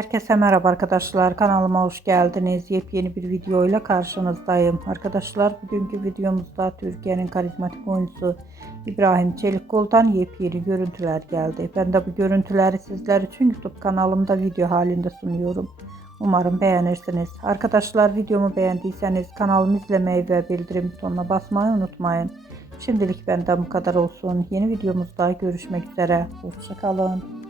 Herkese merhaba arkadaşlar, kanalıma hoş geldiniz. Yepyeni bir video ile karşınızdayım. Arkadaşlar, bugünkü videomuzda Türkiye'nin karizmatik oyuncusu İbrahim Çelikkol'dan yepyeni görüntüler geldi. Ben de bu görüntüleri sizler için YouTube kanalımda video halinde sunuyorum. Umarım beğenirsiniz. Arkadaşlar, videomu beğendiyseniz kanalımı izlemeyi ve bildirim butonuna basmayı unutmayın. Şimdilik benden bu kadar olsun. Yeni videomuzda görüşmek üzere. Hoşça kalın.